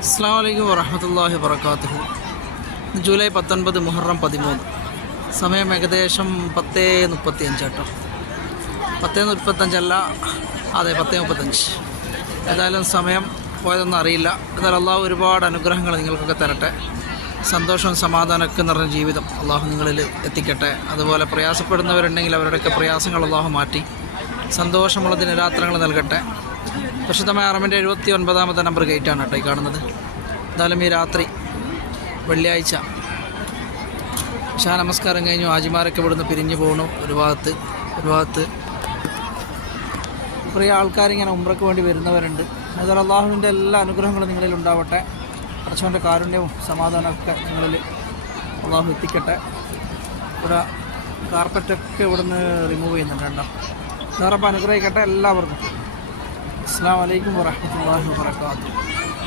അസ്സലാമു അലൈക്കും വറഹ്മത്തുള്ളാഹി വബറകാതുഹു. ജൂലൈ 19 മുഹറം 13. സമയം ഏകദേശം 10:35 കേട്ടോ. 10:35 അല്ല, അതെ 10:35. ഏതായാലും സമയം പോയതൊന്നും അറിയില്ല. ഏതായാലും അള്ളാഹു ഒരുപാട് അനുഗ്രഹങ്ങൾ നിങ്ങൾക്കൊക്കെ തരട്ടെ. സന്തോഷവും സമാധാനമൊക്കെ നിറഞ്ഞ ജീവിതം അള്ളാഹു നിങ്ങളിൽ എത്തിക്കട്ടെ. അതുപോലെ പ്രയാസപ്പെടുന്നവരുണ്ടെങ്കിൽ അവരുടെയൊക്കെ പ്രയാസങ്ങൾ അള്ളാഹു മാറ്റി സന്തോഷമുള്ള ദിനരാത്രങ്ങൾ നൽകട്ടെ. പരിശുദ്ധമായ ഹറമിൻ്റെ 79ാമത്തെ നമ്പർ ഗേറ്റാണ് കേട്ടോ ഈ കാണുന്നത്. എന്തായാലും ഈ രാത്രി വെള്ളിയാഴ്ച ഇശാ നമസ്കാരം കഴിഞ്ഞു ഹാജിമാരൊക്കെ ഇവിടുന്ന് പിരിഞ്ഞു പോകണു. ഒരു ഭാഗത്ത് കുറേ ആൾക്കാരിങ്ങനെ ഉംറയ്ക്ക് വേണ്ടി വരുന്നവരുണ്ട്. അതുപോലെ അള്ളാഹുവിൻ്റെ എല്ലാ അനുഗ്രഹങ്ങളും നിങ്ങളിൽ ഉണ്ടാവട്ടെ. പടച്ചവൻ്റെ കാരുണ്യവും സമാധാനമൊക്കെ നിങ്ങളിൽ അള്ളാഹു എത്തിക്കട്ടെ. ഇവിടെ കാർപ്പറ്റൊക്കെ ഇവിടുന്ന് റിമൂവ് ചെയ്യുന്നുണ്ട് കേട്ടോ. വേറെ അനുഗ്രഹിക്കട്ടെ എല്ലാവർക്കും. അസ്സലാമു അലൈക്കും വറഹ്മത്തുള്ളാഹി വബറകാതുഹു.